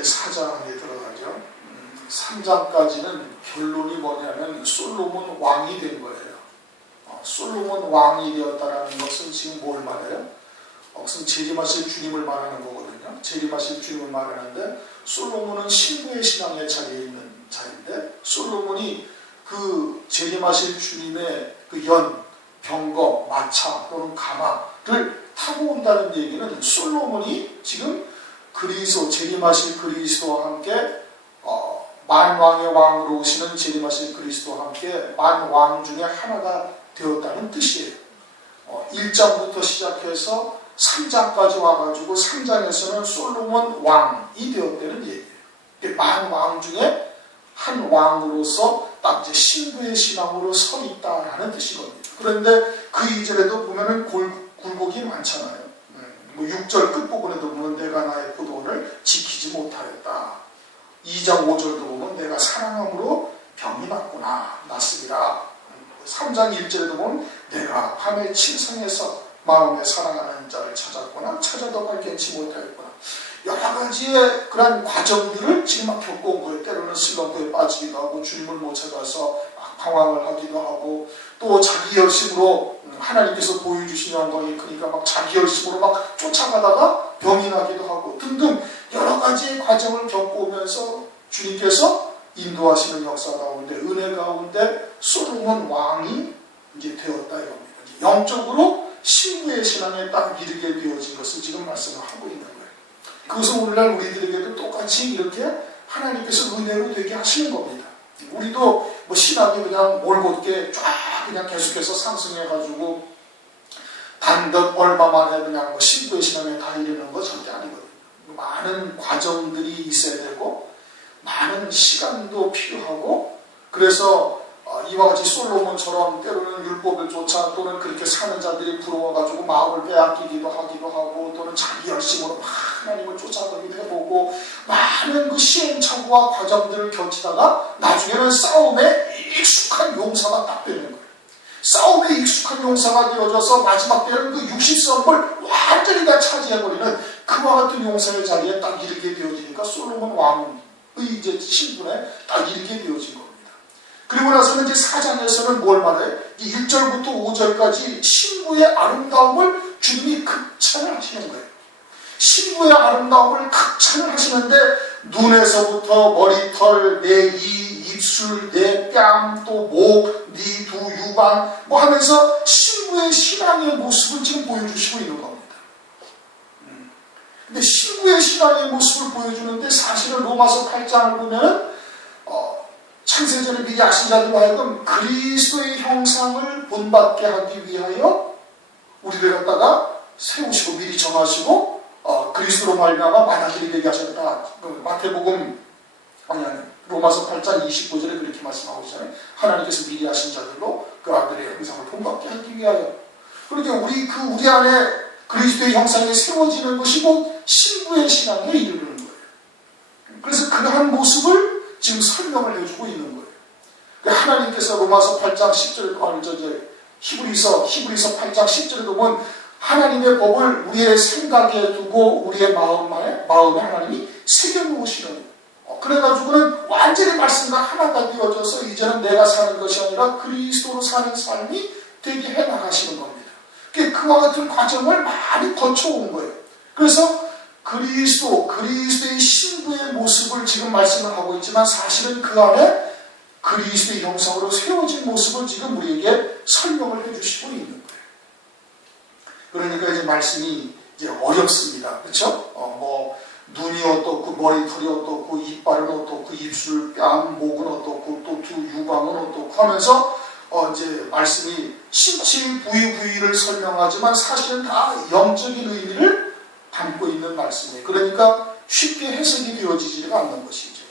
이제 4장에 들어가죠. 3장까지는 결론이 뭐냐면 솔로몬 왕이 된 거예요. 솔로몬 왕이 되었다는 것은 지금 뭘 말해요? 그것은 재림하실 주님을 말하는 거거든요. 재림하실 주님을 말하는데 솔로몬은 신부의 신앙의 자리에 있는 자인데 솔로몬이 그 재림하실 주님의 그 연, 병거, 마차 또는 가마를 타고 온다는 얘기는 솔로몬이 지금 재림하실 그리스도와 함께 만왕의 왕으로 오시는 재림하실 그리스도와 함께 만왕 중에 하나가 되었다는 뜻이에요. 1장부터 시작해서 3장까지 와가지고 3장에서는 솔로몬 왕이 되었다는 얘기예요. 만왕 중에 한 왕으로서 딱 이제 신부의 신앙으로 서 있다라는 뜻이거든요. 그런데 그 이절에도 보면은 굴곡이 많잖아요. 6절 끝부분에도 보면 내가 나의 포도원을 지키지 못하였다. 2장 5절도 보면 내가 사랑함으로 병이 났으리라. 3장 1절에도 보면 내가 밤의 침상에서 마음에 사랑하는 자를 찾아도 발견치 못하였구나. 여러 가지의 그런 과정들을 지금 막 겪어온 거예요. 때로는 슬럼프에 빠지기도 하고 주님을 못 찾아서 방황을 하기도 하고 또 자기 열심으로 하나님께서 보여주신 영광이 크니까 막 자기 열심으로 막 쫓아가다가 병이 나기도 하고 등등 여러 가지의 과정을 겪어오면서 주님께서 인도하시는 역사 가운데 은혜 가운데 솔로몬 왕이 이제 되었다 이겁니다. 영적으로 신부의 신앙에 딱 이르게 되어진 것을 지금 말씀을 하고 있는 거예요. 그것은 오늘날 우리들에게도 똑같이 이렇게 하나님께서 은혜로 되게 하시는 겁니다. 우리도 뭐 신앙이 그냥 올곧게 쫙 그냥 계속해서 상승해가지고 단덕 얼마 만에 그냥 뭐 신부의 신앙에 다 이르는 거 절대 아니거든요. 많은 과정들이 있어야 되고 많은 시간도 필요하고 그래서 이와 같이 솔로몬처럼 때로는 율법을 쫓아 또는 그렇게 사는 자들이 부러워가지고 마음을 빼앗기기도 하고 또는 자기 열심으로 하나님을 쫓아가기도 해보고 많은 그 시행착오와 과정들을 겪다가 나중에는 싸움에 익숙한 용사가 딱 되는 거예요. 싸움에 익숙한 용사가 되어져서 마지막 때는 그 60성을 완전히 다 차지해버리는 그와 같은 용사의 자리에 딱 이르게 되어지니까 솔로몬 왕의 이제 신분에 딱 이르게 되어진 겁니다. 그리고 나서는 이제 4장에서는 뭘 말해요? 1절부터 5절까지 신부의 아름다움을 주님이 극찬을 하시는 거예요. 신부의 아름다움을 극찬을 하시는데 눈에서부터 머리털, 내 이, 입술, 내 뺨, 또 목, 네 두 유방 뭐 하면서 신부의 신앙의 모습을 지금 보여주시고 있는 겁니다. 근데 신부의 신앙의 모습을 보여주는데 사실은 로마서 8장을 보면 창세전에 미리 아신 자들로 하여금 그리스도의 형상을 본받게 하기 위하여 우리를 갖다가 세우시고 미리 정하시고 그리스도로 말미암아 만화들이 되게 하셨다. 로마서 8장 29절에 그렇게 말씀하고 있잖아요. 하나님께서 미리 하신 자들로 그 아들의 형상을 본받게 하기 위하여. 그러니까 우리 안에 그리스도의 형상이 세워지는 것이 곧 신부의 신앙에 이르는 거예요. 그래서 그러한 모습을 지금 설명을 해주고 있는 거예요. 하나님께서 로마서 8장 10절에 히브리서 8장 10절에 보면 하나님의 법을 우리의 생각에 두고 우리의 마음에 하나님이 새겨놓으시는 그래가지고는 완전히 말씀과 하나가 되어져서 이제는 내가 사는 것이 아니라 그리스도로 사는 삶이 되게 해나가시는 겁니다. 그와 같은 과정을 많이 거쳐온 거예요. 그래서 그리스도의 신부의 모습을 지금 말씀을 하고 있지만 사실은 그 안에 그리스도의 형상으로 세워진 모습을 지금 우리에게 설명을 해주시고 있는 거예요. 그러니까 이제 말씀이 이제 어렵습니다. 그렇죠? 눈이 어떻고 머리털이 어떻고 이빨은 어떻고 입술, 뺨, 목은 어떻고 또 두 유방은 어떻고 하면서 이제 말씀이 신체 부위를 설명하지만 사실은 다 영적인 의미를 담고 있는 말씀이에요. 그러니까 쉽게 해석이 되어지지가 않는 것이죠.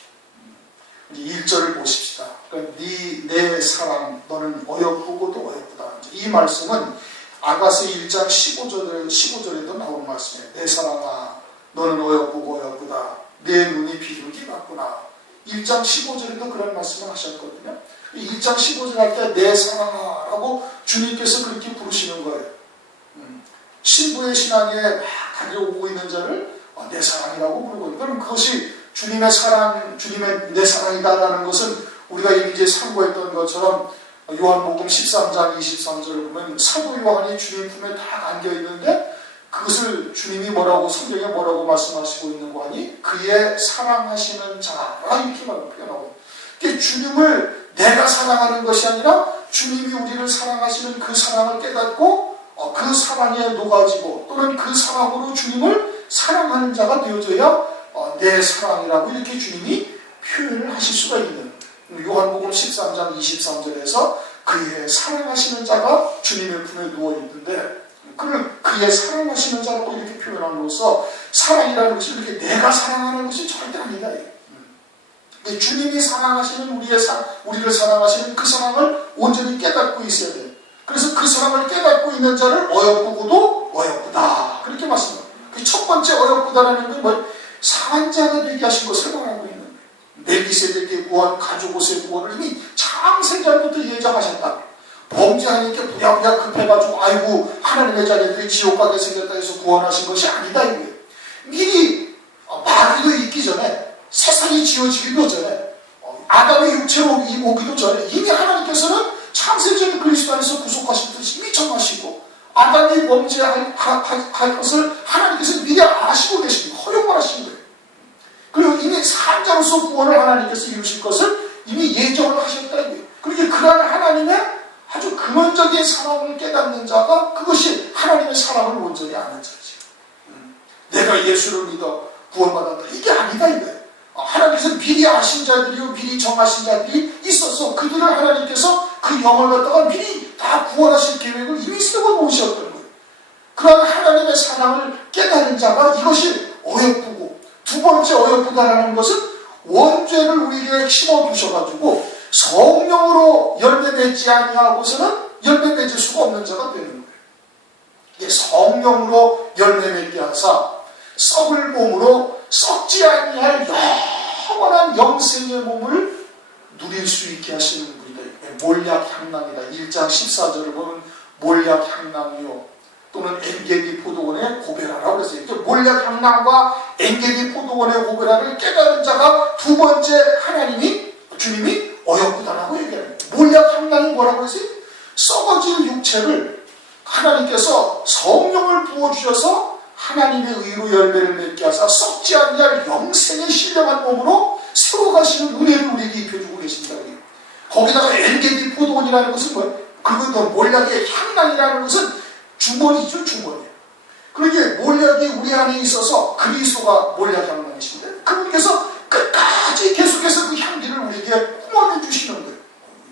1절을 보십시다. 그러니까 내 사랑 너는 어여쁘고도 어여쁘다. 이 말씀은 아가서 1장 15절에도 나온 말씀이에요. 내 사랑아 너는 어여쁘고 어여쁘다. 내 눈이 비둘기 같구나. 1장 15절에도 그런 말씀을 하셨거든요. 1장 15절 할 때 내 사랑아라고 주님께서 그렇게 부르시는 거예요. 신부의 신앙에 가려오고 있는 자를 내 사랑이라고 부르고 그럼 그것이 주님의 사랑, 주님의 내 사랑이다라는 것은 우리가 이제 상고했던 것처럼 요한복음 13장 23절을 보면 사도 요한이 주님 품에 다 안겨 있는데 그것을 주님이 뭐라고 성경에 뭐라고 말씀하시고 있는 거 아니? 그의 사랑하시는 자라 이렇게 표현하고, 그러니까 주님을 내가 사랑하는 것이 아니라 주님이 우리를 사랑하시는 그 사랑을 깨닫고 그 사랑에 녹아지고 또는 그 사랑으로 주님을 사랑하는 자가 되어져야 내 사랑이라고 이렇게 주님이 표현을 하실 수가 있는, 요한복음 13장 23절에서 그의 사랑하시는 자가 주님의 품에 누워있는데 그의 사랑하시는 자라고 이렇게 표현함으로써 사랑이라는 것이 이렇게 내가 사랑하는 것이 절대 아니다. 주님이 사랑하시는 우리를 사랑하시는 그 사랑을 온전히 깨닫고 있어야 돼. 그래서 그 사랑을 깨닫고 있는 자를 어여쁘고도 어여쁘다 그렇게 말씀합니다. 그 첫 번째 어여쁘다라는 건 뭐? 상한 자가 되게 하신 것을 말하고 있는 거예요. 멜기세덱의 구원, 가족 옷의 구원을 이미 창세전부터 예정하셨다. 범죄하니까 부랴부랴 급해가지고 아이고 하나님의 자녀들이 지옥 가게 생겼다 해서 구원하신 것이 아니다 이거예요. 미리 마귀도 있기 전에, 세상이 지어지기도 전에, 아담의 육체로 오기도 전에 이미 하나님께서는 창세전 그리스도 안에서 구속하실 뜻이 이미 정하시고 아담이 범죄할 것을 하나님께서 미리 아시고 계십니다. 허용을 하신 거예요. 그리고 이미 산자로서 구원을 하나님께서 이루실 것을 이미 예정을 하셨다 이거예요. 그러니까 그러한 하나님의 아주 근원적인 사랑을 깨닫는 자가 그것이 하나님의 사랑을 온전히 아는 자지. 내가 예수를 믿어 구원받았다 이게 아니다 이거예요. 하나님께서 미리 아신 자들이요 미리 정하신 자들이 있어서 그들을 하나님께서 그 영을 갖다가 미리 다 구원하실 계획을 이미 세워 놓으셨던 거예요. 그런 하나님의 사랑을 깨닫는 자가 이것이 어여쁘고, 두 번째 어여쁘다라는 것은 원죄를 우리에게 심어 두셔가지고 성령으로 열매 맺지 아니하고서는 열매 맺을 수가 없는 자가 되는 거예요. 이게 성령으로 열매 맺게 하사 썩을 몸으로 썩지 아니할 영원한 영생의 몸을 누릴 수 있게 하시는 분이다. 몰약 향락이다. 1장 14절을 보면 몰약 향락이요 또는 엔게디 포도원의 고베라라고 그랬어요. 몰약 향락과 엔게디 포도원의 고베라를 깨달은 자가 두 번째 주님이 어여쁘다라고 얘기합니다. 몰약 향락이 뭐라고 했어요? 썩어질 육체를 하나님께서 성령을 부어주셔서 하나님의 의로 열매를 맺게 하사 썩지 아니할 영생의 신령한 몸으로 세워가시는 은혜를 우리에게 입혀주고 계신다. 거기다가 엔게디 포도원이라는 것은 뭐예요? 그것도 몰약의 향락이라는 것은 주머니죠, 주머니. 그러기에 몰약이 우리 안에 있어서 그리스도가 몰약 향락이신데 그분께서 끝까지 계속해서 그 향기를 우리에게 뿜어내 주시는 거예요.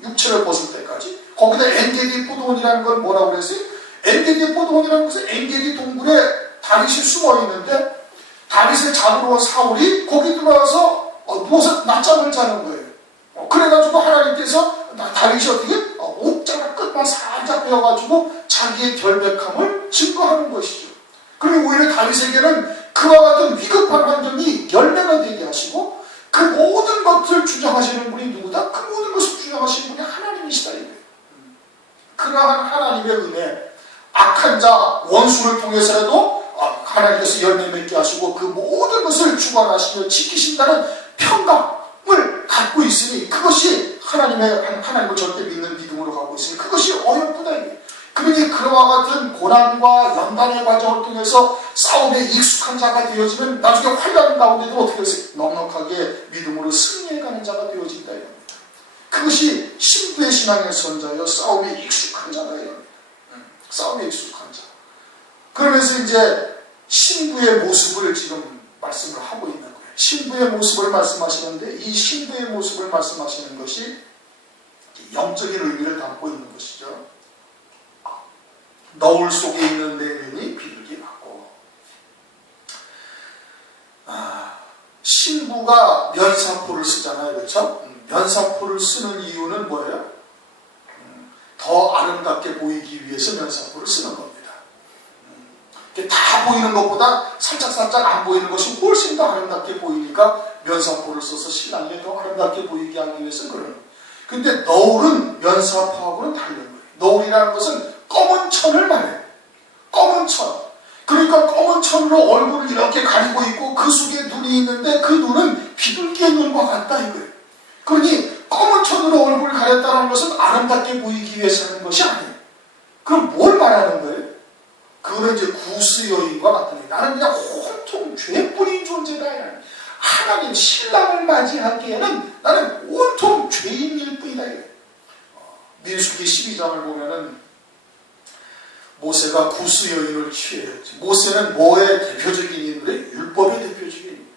육체를 벗을 때까지. 거기다 엔게디 포도원이라는 건 뭐라고 그랬어요? 엔게디 포도원이라는 것은 엔게디 동굴에 다윗이 숨어 있는데 다윗을 잡으러 온 사울이 거기 들어와서 누워서 낮잠을 자는 거예요. 그래가지고 하나님께서 다윗이 어떻게 옥자가 끝만 살짝 베어가지고 자기의 결백함을 증거하는 것이죠. 그리고 오히려 다윗에게는 그와 같은 위급한 환경이 열매가 되게 하시고 그 모든 것을 주장하시는 분이 누구다? 그 모든 것을 주장하시는 분이 하나님이시다. 그러한 하나님의 은혜, 악한 자 원수를 통해서라도 하나님께서 열매 맺게 하시고 그 모든 것을 주관하시며 지키신다는 평강을 갖고 있으니 그것이 하나님을 절대 믿는 믿음으로 가고 있으니 그것이 어렵구나. 그러니 그와 같은 고난과 연단의 과정을 통해서 싸움에 익숙한 자가 되어지면 나중에 환란 가운데도 어떻게 해서 넉넉하게 믿음으로 승리해가는 자가 되어진다. 그것이 신부의 신앙의 선자여 싸움에 익숙한 자다. 싸움에 익숙한 자. 그러면서 이제 신부의 모습을 지금 말씀을 하고 있는 거예요. 신부의 모습을 말씀하시는데 이 신부의 모습을 말씀하시는 것이 영적인 의미를 담고 있는 것이죠. 너울 속에 있는 내 눈이 비둘기 같고, 신부가 면사포를 쓰잖아요. 그렇죠? 면사포를 쓰는 이유는 뭐예요? 더 아름답게 보이기 위해서 면사포를 쓰는 겁니다. 다 보이는 것보다 살짝 안 보이는 것이 훨씬 더 아름답게 보이니까 면사포를 써서 신랑이 더 아름답게 보이게 하기 위해서 그러는 거예요. 근데 너울은 면사포하고는 다른 거예요. 너울이라는 것은 검은 천을 말해요. 검은 천. 그러니까 검은 천으로 얼굴을 이렇게 가리고 있고 그 속에 눈이 있는데 그 눈은 비둘기의 눈과 같다 이거예요. 그러니 검은 천으로 얼굴을 가렸다는 것은 아름답게 보이기 위해서 하는 것이 아니에요. 그럼 뭘 말하는 거예요? 그거는 이제 구스 여인과 같은 거예요. 나는 그냥 온통 죄뿐인 존재다. 하나님 신랑을 맞이하기에는 나는 온통 죄인일 뿐이다. 민수기 12장을 보면은 모세가 구스 여인을 취했지. 모세는 뭐의 대표적인 인물이에요? 율법의 대표적인 인물.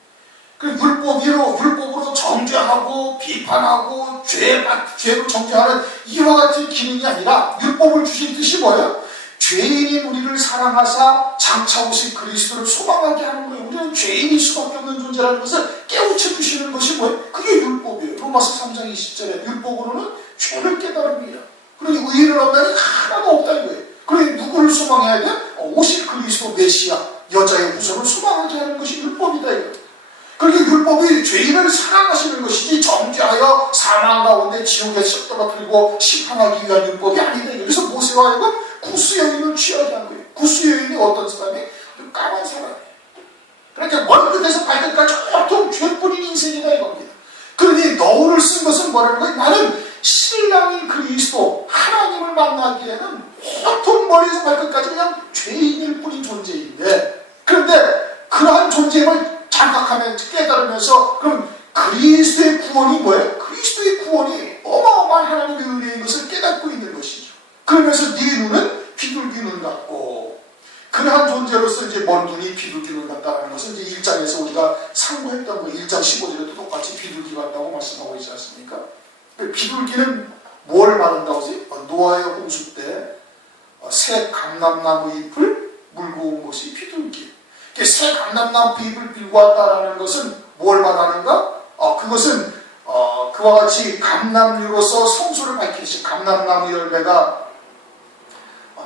그 율법으로 정죄하고 비판하고 죄를 정죄하는 이와 같은 기능이 아니라 율법을 주신 뜻이 뭐예요? 죄인인 우리를 사랑하사 장차 오실 그리스도를 소망하게 하는 거예요. 우리는 죄인일 수밖에 없는 존재라는 것을 깨우쳐 주시는 것이 뭐예요? 그게 율법이에요. 로마서 3장 20절에 율법으로는 죄를 깨달음이에요. 그러니 의인을 얻다니 하나도 없다 이거예요. 그러니 누구를 소망해야 돼? 오실 그리스도 메시아 여자의 후손을 소망하게 하는 것이 율법이다 이거예요. 그러니까 율법이 죄인을 사랑하시는 것이지 정죄하여 사망 가운데 지옥에 떨어뜨리고 심판하기 위한 율법이 아니다. 그래서 모세와 하여금 구스 여인을 취하게 한 거예요. 구스 여인이 어떤 사람이? 까만 사람이에요. 그러니까 머리끝에서 발끝까지 온통 죄뿐인 인생이다 이겁니다. 그러니 너울을 쓴 것은 뭐라는 거예요? 나는 신랑인 그리스도 하나님을 만나기에는 온통 머리에서 발끝까지 그냥 죄인일 뿐인 존재인데, 그런데 그러한 존재임을 장각하면 깨달으면서 그럼 그리스도의 구원이 뭐예요? 그리스도의 구원이 어마어마한 하나님의 은혜인 것을 깨닫고 있는 것이죠. 그러면서 네 눈은 비둘기 눈 같고, 그러한 존재로서 이제 먼 눈이 비둘기 눈 같다는 것은 이제 1장에서 우리가 상고했던 거 1장 15절에도 똑같이 비둘기 같다고 말씀하고 있지 않습니까? 비둘기는 뭘 말한다고 하지? 노아의 홍수 때 새 감람나무 잎을 물고 온 것이 비둘기. 새 감람나무 잎을 빌고 왔다라는 것은 뭘 말하는가? 그것은 그와 같이 감람류로서 성소를 밝히듯이 감람나무 열매가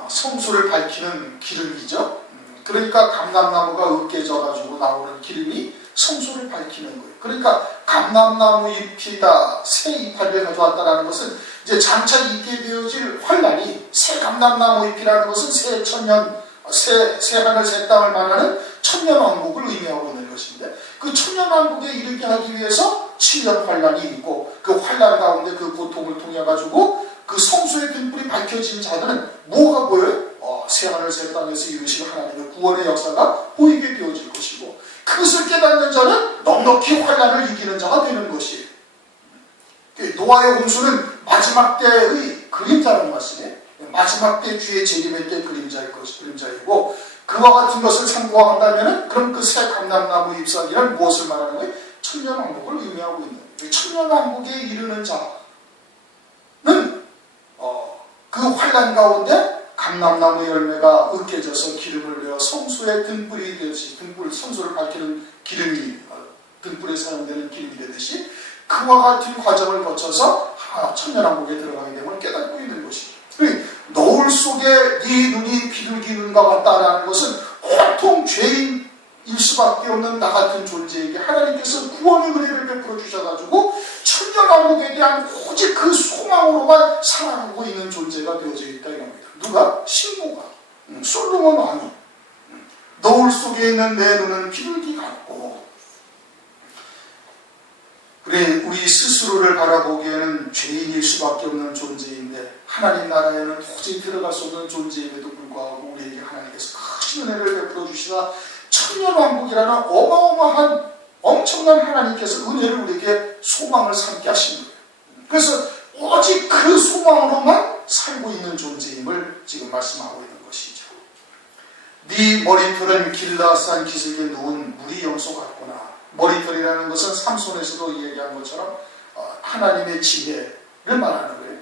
성소를 밝히는 기름이죠. 그러니까 감람나무가 으깨져가지고 나오는 기름이 성소를 밝히는 거예요. 그러니까 감람나무 잎이다, 새 이파리를 가져왔다라는 것은 이제 장차 있게 되어질 환란이, 새 감람나무 잎이라는 것은 새 천년, 새 하늘 새 땅을 말하는 천년왕국을 의미하고 있는 것인데, 그 천년왕국에 이르게 하기 위해서 7년 환란이 있고, 그 환란 가운데 그 고통을 통해 가지고 그 성소의 등불이 밝혀진 자들은 뭐가 보여요? 새 하늘 새 땅에서 이루실 하나님의 구원의 역사가 보이게 되어질 것이고, 그것을 깨닫는 자는 넉넉히 환란을 이기는 자가 되는 것이에요. 노아의 홍수는 마지막 때의 그림자라는 말씀이에요. 마지막 때 주의 재림의 때 그림자이고, 그와 같은 것을 참고한다면 그럼 그 새 감람나무 잎사귀는 무엇을 말하는 거예요? 천년왕국을 의미하고 있는 거예요. 천년왕국에 이르는 자는 그 환란 가운데 감람나무 열매가 으깨져서 기름을 내어 성소의 등불이 되듯이, 성소를 밝히는 기름이 등불에 사용되는 기름이 되듯이 그와 같은 과정을 거쳐서 천년왕국에 들어가게 되면 깨닫고 있는 것이죠. 노을 속에 네 눈이 비둘기 눈과 같다라는 것은 온통 죄인일 수밖에 없는 나 같은 존재에게 하나님께서 구원의 은혜를 베풀어 주셔가지고 천년왕국에 대한 오직 그 소망으로만 살아가고 있는 존재가 되어져 있다 이겁니다. 누가? 신부가, 솔로몬 왕이. 노을 속에 있는 내 눈은 비둘기 같고, 그래 우리 스스로를 바라보기에는 죄인일 수밖에 없는 존재인데 하나님 나라에는 도저히 들어갈 수 없는 존재임에도 불구하고 우리에게 하나님께서 큰 은혜를 베풀어 주시나 천년왕국이라는 어마어마한 엄청난 하나님께서 은혜를 우리에게 소망을 삼게 하신 거예요. 그래서 오직 그 소망으로만 살고 있는 존재임을 지금 말씀하고 있는 것이죠. 네 머리털은 길라산 기슭에 누운 무리 염소 같구나. 머리털이라는 것은 삼손에서도 이야기한 것처럼 하나님의 지혜를 말하는 거예요.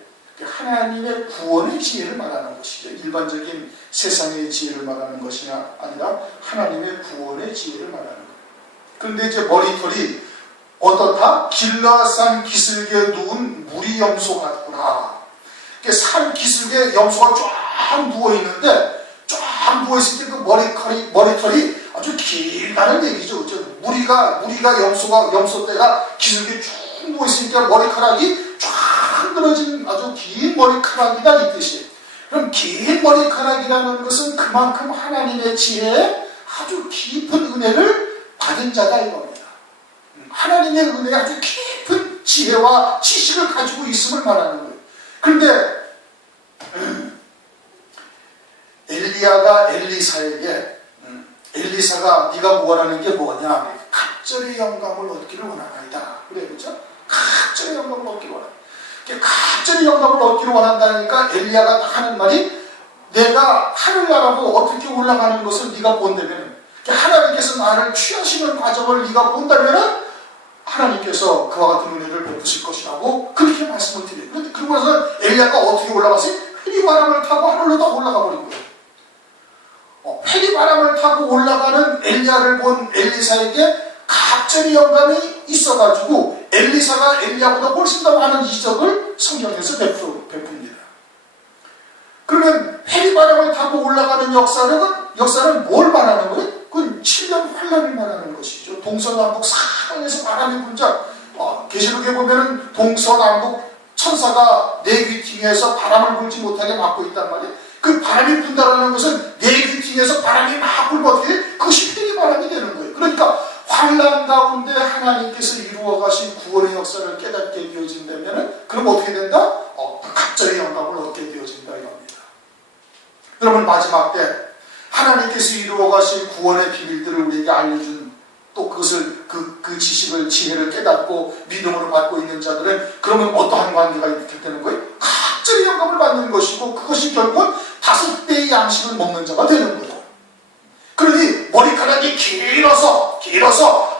하나님의 구원의 지혜를 말하는 것이죠. 일반적인 세상의 지혜를 말하는 것이 아니라 하나님의 구원의 지혜를 말하는 거예요. 그런데 이제 머리털이 어떻다? 길라산 기슭에 누운 무리 염소 같구나. 산 기슭에 염소가 쫙 누워있는데, 쫙 누워있을 때 그 머리털이 아주 길다는 얘기죠. 무리가 염소 떼가 기슭에 쭉 누워있으니까 머리카락이 쫙 늘어진 아주 긴 머리카락이다 이 뜻이에요. 그럼 긴 머리카락이라는 것은 그만큼 하나님의 지혜에 아주 깊은 은혜를 받은 자다 이겁니다. 하나님의 은혜가 아주 깊은 지혜와 지식을 가지고 있음을 말하는 거예요. 그런데 엘리야가 엘리사에게 엘리사가 네가 원하는 게 뭐냐? 갑절의 영감을 얻기를 원하나이다. 그래, 그렇죠? 갑절의 영감을 얻기를 원한다. 갑절의 영감을 얻기를 원한다니까 엘리야가 하는 말이 내가 하늘나라로 어떻게 올라가는 것을 네가 본다면, 하나님께서 나를 취하시는 과정을 네가 본다면 하나님께서 그와 같은 은혜를 베푸실 것이라고 그렇게 말씀을 드려요. 그런데 그러고 나서 엘리야가 어떻게 올라갔어요? 회리바람을 타고 하늘로 다 올라가 버린 거예요. 회리바람을 타고 올라가는 엘리야를 본 엘리사에게 갑절의 영감이 있어가지고 엘리사가 엘리야보다 훨씬 더 많은 이적을 성경에서 베풉니다. 그러면 회리바람을 타고 올라가는 역사는 뭘 말하는 거예요? 그건 7년 환란을 말하는 것이죠. 동서남북 사방에서 바람이 불자, 계시록에 보면은 동서남북 천사가 네 귀퉁이에서 바람을 불지 못하게 막고 있단 말이에요. 그 바람이 분다라는 것은 네 귀퉁이에서 바람이 막 불면 어떻게 돼? 그것이 회리바람이 되는 거예요. 그러니까 환란 가운데 하나님께서 이루어 가신 구원의 역사를 깨닫게 되어진다면 그럼 어떻게 된다? 갑절의 영감을 얻게 되어진다 이겁니다. 여러분, 마지막 때 하나님께서 이루어 가신 구원의 비밀들을 우리에게 알려준, 또 그것을 그 지식을, 지혜를 깨닫고 믿음으로 받고 있는 자들은 그러면 어떠한 관계가 있게 되는 거예요? 갑절의 영감을 받는 것이고, 그것이 결국은 5배의 양식을 먹는 자가 되는 거예요. 그러니 머리카락이 길어서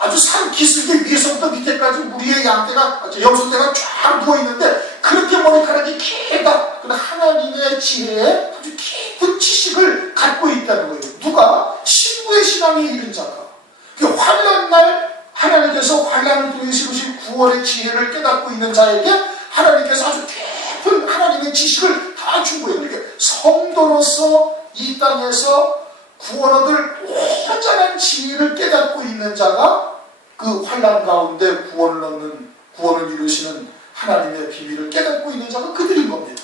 아주 산 기슭의 위에서부터 밑에까지 우리의 양떼가, 염소떼가 쫙 누워있는데 그렇게 머리카락이 길다. 그런데 하나님의 지혜에 아주 깊은 지식을 갖고 있다는 거예요. 누가? 신부의 신앙에 이른 자가. 환난날 하나님께서 환난을 통해 이루신 구원의 지혜를 깨닫고 있는 자에게 하나님께서 아주 깊은 하나님의 지식을 다 준 거예요. 그러니까 성도로서 이 땅에서 구원 얻을 온전한 지혜를 깨닫고 있는 자가 그 환난 가운데 구원을 이루시는 하나님의 비밀을 깨닫고 있는 자가 그들인 겁니다.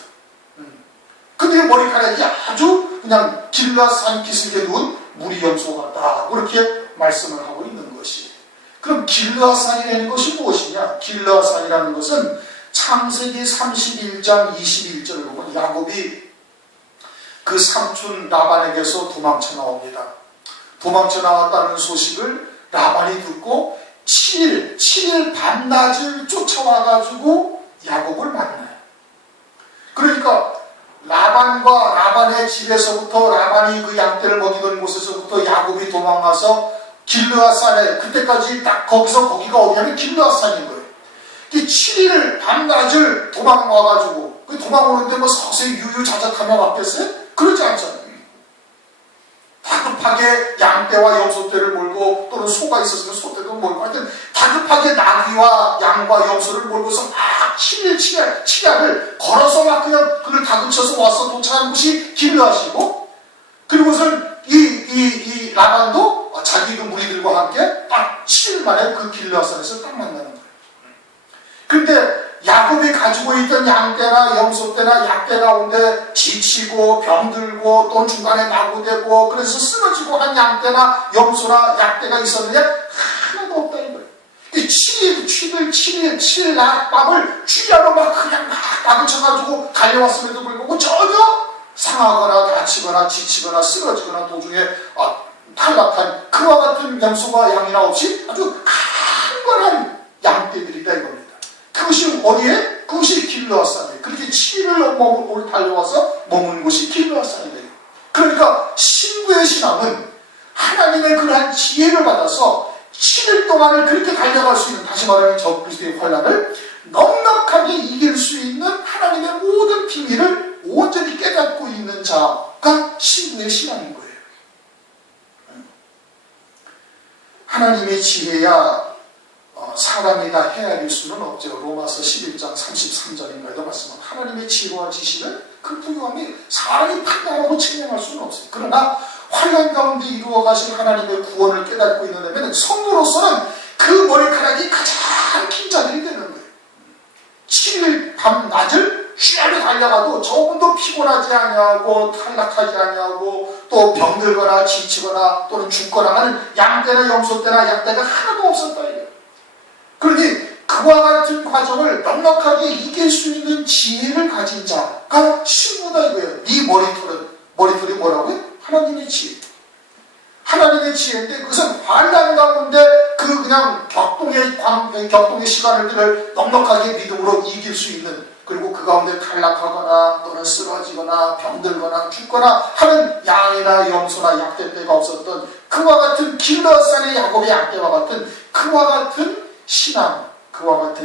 그들의 머리카락이 아주 그냥 길라산 기슭에 누운 무리 염소 같다, 그렇게 말씀을 하고 있는 것이. 그럼 길라산이라는 것이 무엇이냐? 길라산이라는 것은 창세기 31장 21절을 보면 야곱이 그 삼촌 라반에게서 도망쳐 나옵니다. 도망쳐 나왔다는 소식을 라반이 듣고 7일 밤낮을 쫓아와가지고 야곱을 만나요. 그러니까 라반과 라반의 집에서부터, 라반이 그 양떼를 먹이던 곳에서부터 야곱이 도망가서 길르앗산에, 그때까지 딱 거기가 어디냐면 길르앗산인 거예요. 7일 밤낮을 도망와가지고, 도망오는데 뭐 서서히 유유자적하며 왔겠어요? 그러지 않잖아요. 다급하게 양떼와 염소떼를 몰고, 또는 소가 있었으면 소떼도 몰고, 하여튼 다급하게 나귀와 양과 염소를 몰고서 막 7일 7야를 걸어서 막 그냥 그를 다그쳐서 와서 도착한 곳이 길르앗이고, 그리고선 이 라반도 자기 그 무리들과 함께 딱 7일 만에 그 길르앗산에서 딱 만나는 거예요. 근데 야곱이 가지고 있던 양떼나 염소떼나 약떼 가운데 지치고 병들고 또는 중간에 나고되고 그래서 쓰러지고 한 양떼나 염소나 약떼가 있었는데 하나도 없다 이거예요. 7일 낮 밤을 주야로 막 그냥 막 낙을 쳐가지고 달려왔음에도 불구하고 전혀 상하거나 다치거나 지치거나 쓰러지거나 도중에 탈락한 그와 같은 염소와 양이나 없이 아주 강건한 양떼들이다 이겁니다. 그것이 어디에? 그것이 길르앗산이에요. 그렇게 7일을 달려와서 머문 곳이 길르앗산이에요. 그러니까 신부의 신앙은 하나님의 그러한 지혜를 받아서 7일 동안을 그렇게 달려갈 수 있는, 다시 말하면 적그리스도의 환난을 넉넉하게 이길 수 있는 하나님의 모든 비밀을 온전히 깨닫고 있는 자가 신부의 신앙인 거예요. 하나님의 지혜야 사람이 다 헤아릴 수는 없죠. 로마서 11장 33절인가에도 말씀합니다. 하나님의 지혜와 지식은 그 부유함이 사람이 판단하고 측량할 수는 없어요. 그러나 환난 가운데 이루어 가신 하나님의 구원을 깨닫고 있는다면 성도로서는 그 머리카락이 가장 긴 자들이 되는 거예요. 7일 밤낮을 쥐하게 달려가도 조금도 피곤하지 아니하고 탈락하지 아니하고 또 병들거나 지치거나 또는 죽거나 하는 양떼나 염소떼나 약떼가 하나도 없었다 이거예요. 그와 같은 과정을 넉넉하게 이길 수 있는 지혜를 가진 자가 신부다 이거예요. 네 머리털이 뭐라고요? 하나님의 지혜. 하나님의 지혜인데 그것은 환난 가운데 그 그냥 격동의 시간을 넉넉하게 믿음으로 이길 수 있는, 그리고 그 가운데 탈락하거나 또는 쓰러지거나 병들거나 죽거나 하는 양이나 염소나 약대떼가 없었던 그와 같은 길러산의 야곱의 약대와 같은 그와 같은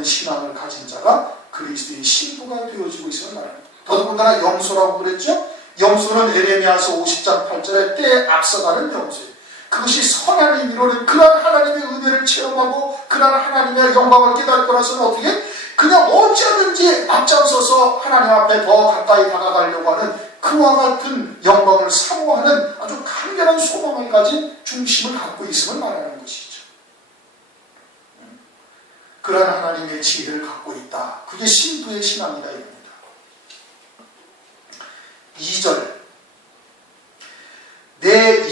신앙을 가진 자가 그리스도의 신부가 되어지고 있음을 말합니다. 더더군다나 염소라고 그랬죠? 염소는 에레미야서 50장 8절에 때에 앞서가는 염소예요. 그것이 선한 의미로는 그런 하나님의 은혜를 체험하고 그런 하나님의 영광을 깨달을 거라서는 어떻게? 그냥 어쩌든지 앞장서서 하나님 앞에 더 가까이 다가가려고 하는 그와 같은 영광을 사모하는 아주 강렬한 소망을 가진 중심을 갖고 있음을 말하는 것이죠. 그런 하나님의 지혜를 갖고 있다. 그게 신부의 신앙이다 이겁니다. 2절 내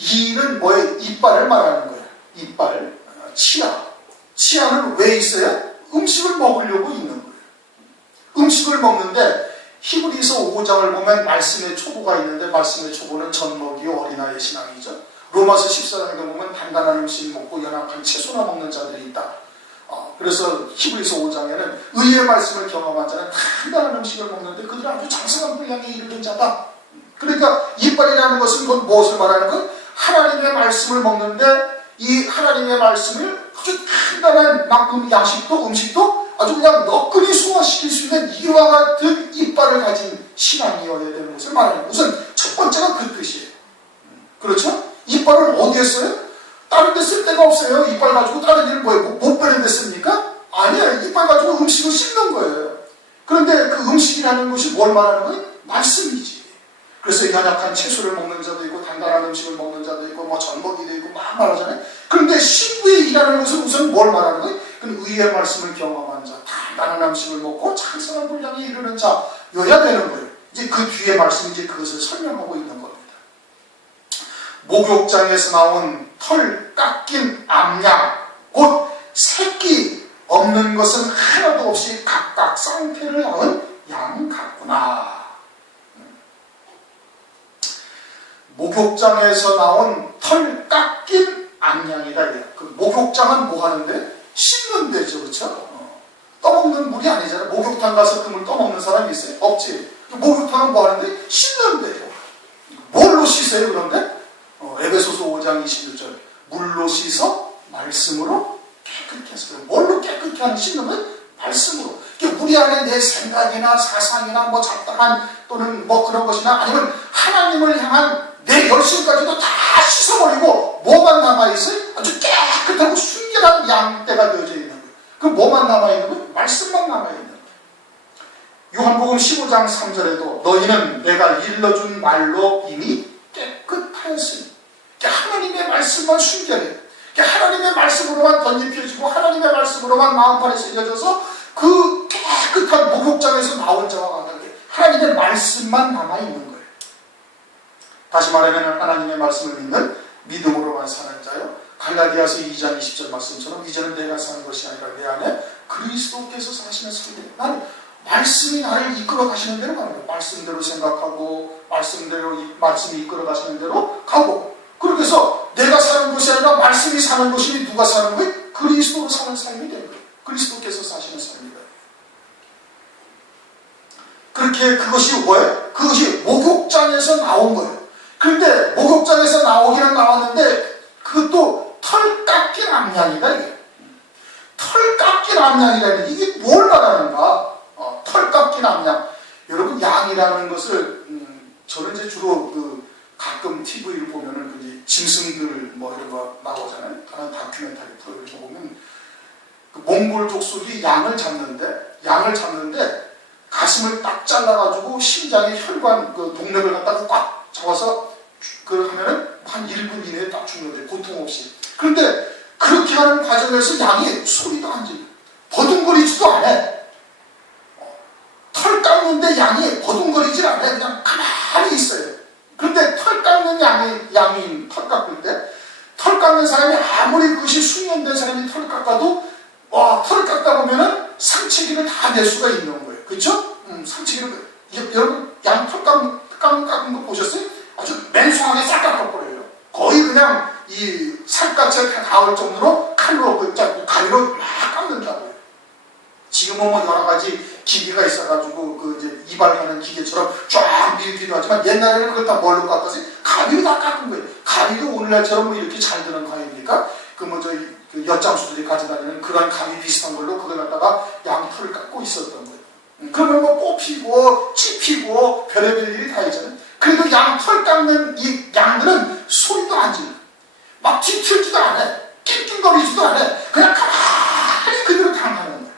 이는 뭐예요? 이빨을 말하는 거예요. 이빨, 치아는 왜 있어요? 음식을 먹으려고 있는 거예요. 음식을 먹는데 히브리서 5장을 보면 말씀의 초보가 있는데 말씀의 초보는 젖먹이 어린아이의 신앙이죠. 로마서 14장에 보면 단단한 음식 먹고 연약한 채소나 먹는 자들이 있다. 그래서 히브리서 5장에는 의의 말씀을 경험한 자는 단단한 음식을 먹는데 그들은 아주 장성한 분량에 이르는 자다. 그러니까 이빨이라는 것은 그건 무엇을 말하는 거예요? 하나님의 말씀을 먹는데 이 하나님의 말씀을 아주 단단한 양식도 음식도 아주 그냥 너끈히 소화시킬 수 있는 이와 같은 이빨을 가진 신앙이어야 되는 것을 말하는 거예요. 우선 첫 번째가 그 뜻이에요. 그렇죠? 이빨을 어디에 써요? 다른 데 쓸 데가 없어요. 이빨 가지고 다른 일을 못 빼는 데 씁니까? 아니에요. 이빨 가지고 음식을 씹는 거예요. 그런데 그 음식이라는 것이 뭘 말하는 거예요? 말씀이지. 그래서 연약한 채소를 먹는 자도 있고 단단한 음식을 먹는 자도 있고 뭐 젖먹이도 있고 막 말하잖아요. 그런데 신부의 일하는 것은 우선 뭘 말하는 거예요? 그건 의의 말씀을 경험한 자, 단단한 음식을 먹고 장성한 분량에 이르는 자여야 되는 거예요. 이제 그 뒤에 말씀이 이제 그것을 설명하고 있는 겁니다. 목욕장에서 나온 털 깎인 암양, 곧 새끼 없는 것은 하나도 없이 각각 쌍태를 낳은 양 같구나. 목욕장에서 나온 털 깎인 암양이다. 그 목욕장은 뭐 하는데? 씻는 데죠. 그렇죠? 떠먹는 물이 아니잖아요. 목욕탕 가서 그 물 떠먹는 사람이 있어요? 없지. 목욕탕은 뭐 하는데? 씻는 데요. 뭘로 씻어요 그런데? 에베소서 5장 21절 물로 씻어 말씀으로 깨끗게 해서. 뭘로 깨끗게 하는 씻는 건? 말씀으로. 우리 안에 내 생각이나 사상이나 뭐 잡다한 또는 뭐 그런 것이나 아니면 하나님을 향한 내 열심까지도 다 씻어버리고 뭐만 남아있어요? 아주 깨끗하고 순결한 양떼가 되어져 있는 거예요. 그 뭐만 남아있는 거예요? 말씀만 남아있는 거예요. 요한복음 15장 3절에도 너희는 내가 일러준 말로 이미 깨끗하였으니, 하나님의 말씀만 순결해요. 하나님의 말씀으로만 덧입혀지고 하나님의 말씀으로만 마음판에 새겨져서 그 깨끗한 목욕장에서 나온 자와 같은 하나님의 말씀만 남아있는 거예요. 다시 말하면 하나님의 말씀을 믿는 믿음으로만 사는 자요. 갈라디아서 2장 20절 말씀처럼 이제는 내가 사는 것이 아니라 내 안에 그리스도께서 사시는 삶이에요. 나는 말씀이 나를 이끌어 가시는 대로 가는 거예요. 말씀대로 생각하고 말씀이 이끌어 가시는 대로 가고, 그렇게 해서 내가 사는 것이 아니라 말씀이 사는 것이니 누가 사는 거예요? 그리스도로 사는 삶이 되는 거예요. 그리스도께서 사시는 삶이다. 그렇게 그것이 뭐예요? 그것이 목욕장에서 나온 거예요. 그런데 목욕장에서 나오기는 나왔는데 그것도 털 깎인 암양이다. 이게 털 깎인 암양이다. 이게 뭘 말하는가? 털 깎인 암양. 여러분, 양이라는 것을 저는 이제 주로 가끔 TV를 보면은 그 짐승들 뭐 이런 거 나오잖아요. 다른 다큐멘터리 프로그램 보면 그 몽골 족속이 양을 잡는데 가슴을 딱 잘라가지고 심장에 혈관 그 동맥을 갖다가 꽉 잡아서 하면은 한 1분 이내에 딱 죽는데 고통 없이. 그런데 그렇게 하는 과정에서 양이 소리도 안 질러. 버둥거리지도 않아. 털 깎는데 양이 버둥거리질 않아. 그냥 가만히 있어요. 그런데 털 깎는 양이 털 깎을 때 털 깎는 사람이 아무리 그것이 숙련된 사람이 털 깎아도 털을 보면은 상체기를 다 낼 수가 있는 거예요. 그렇죠? 상체기를 여러분 양 털 깎은 거 보셨어요? 아주 맨송하게 싹 깎아버려요. 거의 그냥 이 살갗에 닿을 정도로 칼로 가위로 막 깎는다고요. 지금은 뭐 여러 가지 기계가 있어가지고 그 이제 이발하는 기계처럼 쫙 밀기도 하지만 옛날에는 그걸 다 뭘로 깎았어요? 가위로 다 깎은 거예요. 가위도 오늘날처럼 뭐 이렇게 잘 드는 가위입니까? 그 뭐 저희 그 엿장수들이 가져다니는 그런 가위 비슷한 걸로 그걸 갖다가 양털을 깎고 있었던 거예요. 그러면 뭐 뽑히고 찝히고 별의별 일이 다 있잖아요. 그래도 양털 깎는 이 양들은 소리도 안 질러. 막 뒤틀지도 않아. 낑낑거리지도 않아. 그냥 가만히 그대로 당하는 거예요.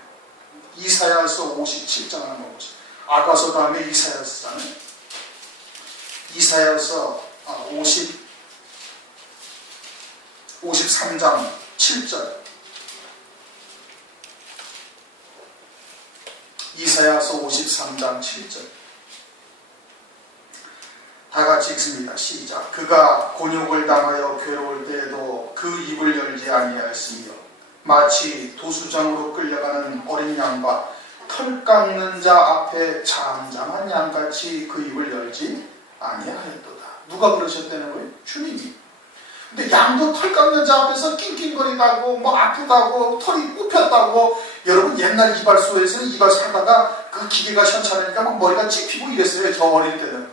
이사야서 57장 한번 보세요. 아가서 다음에 이사야서잖아요. 이사야서 53장 7절. 이사야서 53장 7절. 다 같이 읽습니다. 시작. 그가 곤욕을 당하여 괴로울 때에도 그 입을 열지 아니하였으며 마치 도수장으로 끌려가는 어린 양과 털 깎는 자 앞에 잠잠한 양같이 그 입을 열지 아니하였도다. 누가 그러셨다는 거예요? 주님이. 근데 양도 털 깎는 자 앞에서 낑낑거리다고 뭐 아프다고 털이 뽑혔다고. 여러분 옛날 이발소에서는 이발소 하다가 그 기계가 시원찮으니까 막 머리가 찝히고 이랬어요. 저 어릴 때는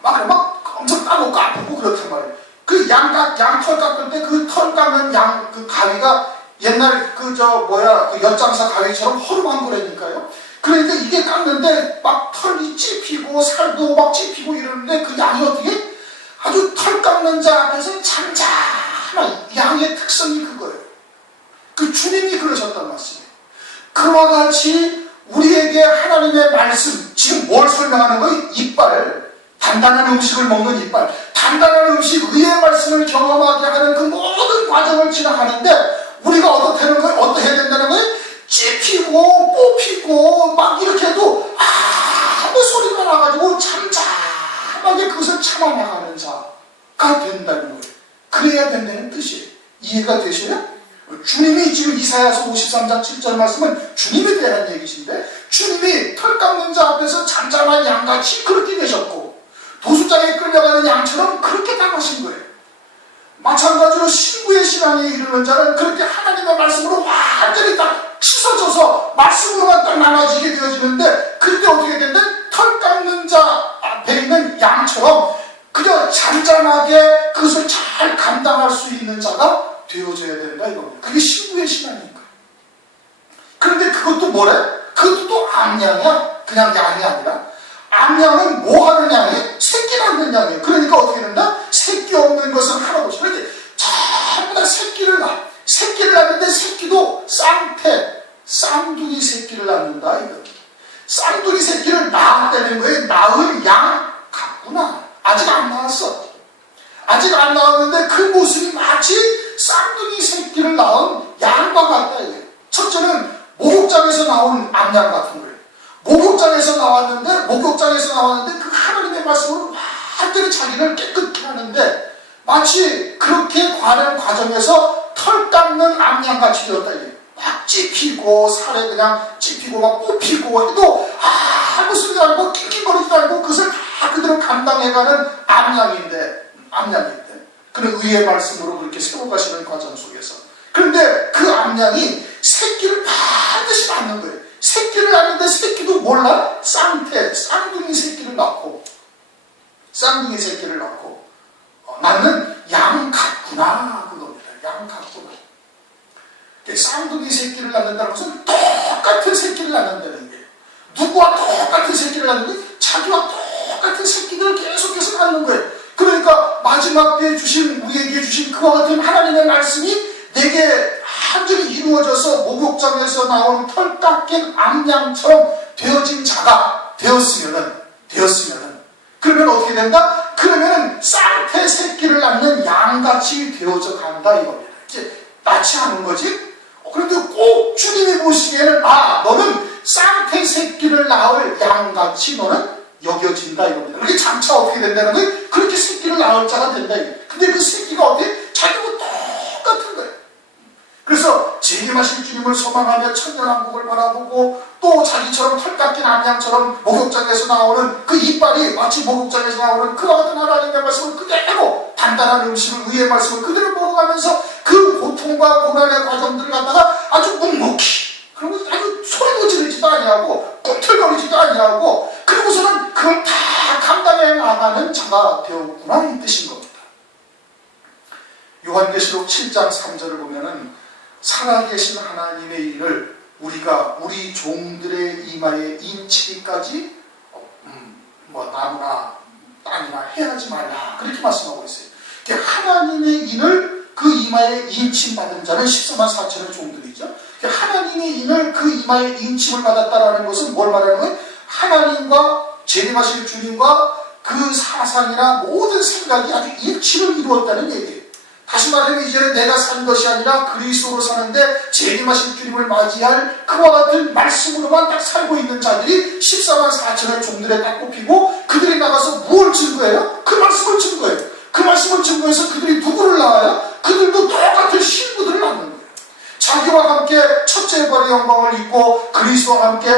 막 엄청 따먹고 아프고 그렇단 말이에요. 그 양 털 깎을 때 그 털 깎는 양 그 가위가 옛날 그 엿장사 가위처럼 허름한 거라니까요. 그러니까 이게 깎는데 막 털이 찝히고 살도 막 찝히고 이러는데 그 양이 어떻게 아주 털 깎는 자 앞에서 잠잠한 양의 특성이 그거예요. 그 주님이 그러셨단 말씀이에요. 그와 같이 우리에게 하나님의 말씀, 지금 뭘 설명하는 거예요? 이빨, 단단한 음식을 먹는 이빨, 단단한 음식, 의의 말씀을 경험하게 하는 그 모든 과정을 지나가는데 우리가 어떻게 된다는 거예요? 찝히고 뽑히고 막 이렇게 해도 아무 소리가 나가지고 잠잠하게 그것을 참아나가는 자가 된다는 거예요. 그래야 된다는 뜻이에요. 이해가 되시나요? 주님이 지금 이사야서 53장 7절 말씀은 주님에 대한 얘기신데 주님이 털 깎는 자 앞에서 잠잠한 양같이 그렇게 되셨고 도수장에 끌려가는 양처럼 그렇게 당하신 거예요. 마찬가지로 신부의 신앙에 이르는 자는 그렇게 하나님의 말씀으로 완전히 딱 씻어져서 말씀으로만 딱 나눠지게 되어지는데 그때 어떻게 된다? 털 깎는 자 앞에 있는 양처럼 그저 잠잠하게 그것을 잘 감당할 수 있는 자가 되어져야 된다 이겁니다. 그게 신부의 신앙인 거예요. 그런데 그것도 뭐래? 그것도 또 암양이야. 그냥 양이 아니라 암양은 뭐 하는 양이에요? 새끼 낳는 양이에요. 그러니까 어떻게 된다? 새끼 없는 것은 하나도 없이 그런데 전부 다 새끼를 낳아. 새끼를 낳는데 새끼도 쌍둥이 새끼를 낳는다 이겁니다. 쌍둥이 새끼를 낳았다는 거예요. 낳은 양 같구나. 아직 안 낳았어. 아직 안 나왔는데 그 모습이 마치 쌍둥이 새끼를 낳은 양과 같다. 첫째는 목욕장에서 나온 암양 같은 거예요. 목욕장에서 나왔는데 그 하나님의 말씀으로 완전히 자기를 깨끗게 하는데 마치 그렇게 관한 과정에서 털 깎는 암양같이 되었다. 막 찝히고 살에 그냥 찝히고 막 뽑히고 해도 아무 소리도 아니고 낑낑거리지도 않고 그것을 다 그대로 감당해가는 암양인데 그는 의의 말씀으로 그렇게 세워가시는 과정 속에서 그런데 그 암양이 새끼를 반드시 낳는 거예요. 새끼를 낳는데 새끼도 몰라? 쌍둥이 새끼를 낳고 낳는 양 같구나 그겁니다. 양 같구나. 쌍둥이 새끼를 낳는다는 것은 똑같은 새끼를 낳는다는 거예요. 누구와 똑같은 새끼를 낳는데 자기와 똑같은 새끼들을 계속해서 낳는 거예요. 그러니까 마지막 때에 우리에게 주신 그와 같은 하나님의 말씀이 내게 완전히 이루어져서 목욕장에서 나온 털 깎인 암양처럼 되어진 자가 되었으면은 그러면 어떻게 된다? 그러면은 쌍태 새끼를 낳는 양같이 되어져 간다 이겁니다. 이제 낳지 않은 거지? 그런데 꼭 주님이 보시기에는 너는 쌍태 새끼를 낳을 양같이 너는 여겨진다 이겁니다. 그렇게 장차 어떻게 된다는 거예요? 그렇게 새끼를 낳을 자가 된다. 근데 그 새끼가 어떻게? 자기하고 똑같은 거예요. 그래서 재림하실 주님을 소망하며 천년왕국을 바라보고 또 자기처럼 털 깎인 암양처럼 목욕장에서 나오는 그 이빨이 마치 목욕장에서 나오는 그와 같은 하나님의 말씀을 그대로 단단한 음식을 의의 말씀을 그대로 먹어가면서 그 고통과 고난의 과정들을 갖다가 아주 묵묵히 그리고 아주 소리도 지르지도 아니하고 꿈틀거리지도 아니하고 그러고서는 그걸 다 감당해 나가는 자가 되었구나 이 뜻인 겁니다. 요한계시록 7장 3절을 보면은 살아계신 하나님의 일을 우리가 우리 종들의 이마에 인치기까지 나무나 땅이나 해하지 말라 그렇게 말씀하고 있어요. 하나님의 인을 그 이마에 인침받은 자는 14만 4천의 종들이죠. 하나님의 인을 그 이마에 인침을 받았다라는 것은 뭘 말하는 거예요? 하나님과 재림하실 주님과 그 사상이나 모든 생각이 아주 일치를 이루었다는 얘기예요. 다시 말하면 이제는 내가 사는 것이 아니라 그리스도로 사는데 재림하실 주님을 맞이할 그와 같은 말씀으로만 딱 살고 있는 자들이 14만 4천의 종들에 딱 꼽히고 그들이 나가서 무엇을 증거해요? 그 말씀을 증거해요. 그 말씀을 증거해서 그들이 누구를 낳아요? 그들도 똑같은 신부들을 낳는 거예요. 자기와 함께 첫째 벌의 영광을 입고 그리스도와 함께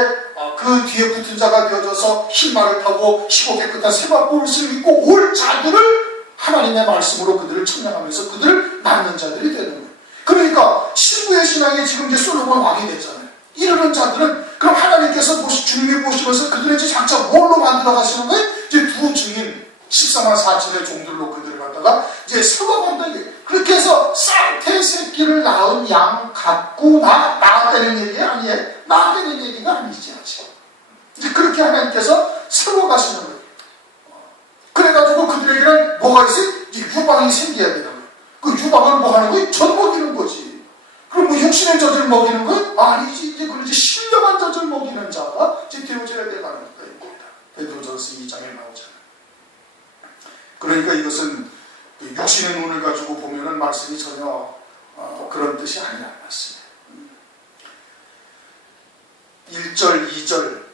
그 뒤에 붙은 자가 되어져서 흰말을 타고 희고 깨끗한 세마포를 입고 올 자들을 하나님의 말씀으로 그들을 청량하면서 그들을 낳는 자들이 되는 거예요. 그러니까 신부의 신앙이 지금 이제 솔로몬 왕이 됐잖아요. 이러는 자들은 그럼 하나님께서 주님이 보시면서 그들을 이제 장차 뭘로 만들어 가시는 거예요? 이제 두 증인 14만 4천의 종들로 그들을 갖다가 이제 세워간다. 그렇게 해서 쌍태 새끼를 낳은 양 같고 낳았다는 얘기 아니에요? 낳았다는 얘기가 아니지 아직. 이제 그렇게 하나님께서 세워가시는 거예요. 그래가지고 그들에게는 뭐가 있어요? 유방이 생겨야 되는 거예요. 그 유방을 뭐 하는 거예요? 젖 먹이는 거지. 그럼 뭐 육신의 젖을 먹이는 거예요? 아니지. 이제 그러지 신령한 젖을 먹이는 자가 이제 되어져야 되는 겁니다. 베드로전서 2장에 나오잖아요. 그러니까 이것은 육신의 눈을 가지고 보면은 말씀이 전혀 그런 뜻이 아니라는 말씀이에요. 1절, 2절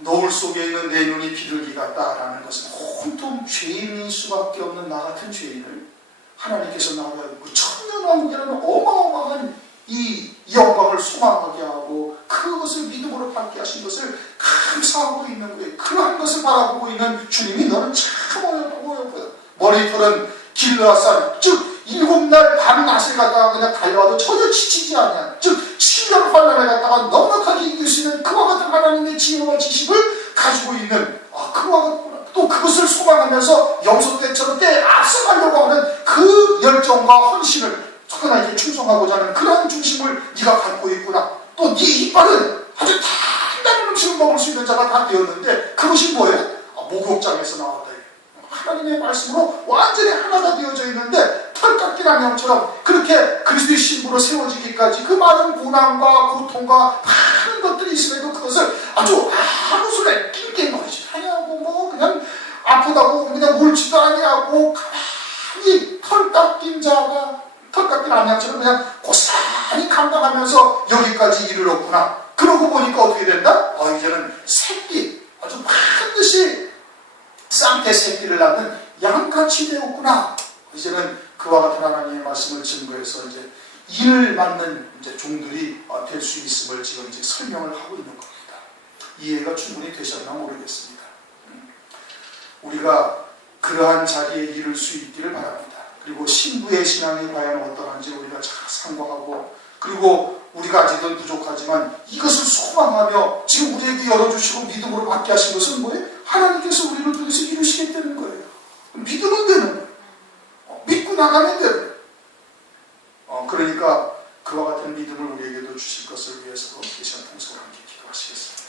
노을 속에 있는 내 눈이 비둘기 같다라는 것은 온통 죄인인 수밖에 없는 나 같은 죄인을 하나님께서 나와 그 천년왕국이라는 어마어마한 이 영광을 소망하게 하고 그것을 믿음으로 받게 하신 것을 감사하고 있는 거예요. 그러한 것을 바라보고 있는 주님이 너는 참 어여쁘고 머리털은 길르앗산 즉 7날 밤낮을 갖다가 그냥 달려와도 전혀 지치지 않냐 즉 7년 환란을 갖다가 넉넉하게 이길 수 있는 그와 같은 하나님의 지혜와 지식을 가지고 있는 그와 같구나. 또 그것을 소망하면서 염소 때처럼 때에 앞서가려고 하는 그 열정과 헌신을 하나님께 충성하고자 하는 그러한 중심을 네가 갖고 있구나. 또 네 이빨은 아주 단단한 음식을 먹을 수 있는 자가 다 되었는데 그것이 뭐예요? 목욕장에서 나왔다. 하나님의 말씀으로 완전히 하나가 되어져 있는데 털 깎인 암양처럼 그렇게 그리스도의 신부로 세워지기까지 그 많은 고난과 고통과 많은 것들이 있음에도 그것을 아주 아무 소리 낑낑거리지 아니하고 뭐 그냥 아프다고 그냥 울지도 아니하고 가만히 털 깎인 자가 털 깎인 암양처럼 그냥 고스란히 감당하면서 여기까지 이르렀구나. 그러고 보니까 어떻게 된다? 이제는 새끼 아주 반드시 쌍태 새끼를 낳는 양같이 되었구나. 이제는 그와 같은 하나님의 말씀을 증거해서 이제 이를 맡는 이제 종들이 될 수 있음을 지금 이제 설명을 하고 있는 겁니다. 이해가 충분히 되셨나 모르겠습니다. 우리가 그러한 자리에 이를 수 있기를 바랍니다. 그리고 신부의 신앙이 과연 어떠한지 우리가 잘 상고하고 그리고 우리가 아직은 부족하지만 이것을 소망하며 지금 우리에게 열어주시고 믿음으로 받게 하신 것은 뭐예요? 하나님께서 우리를 통해서 이루시겠다는 거예요. 믿으면 되는 거예요. 믿고 나가면 되는 거예요. 그러니까 그와 같은 믿음을 우리에게도 주실 것을 위해서도 이 시간 통성을 함께 기도하시겠습니다.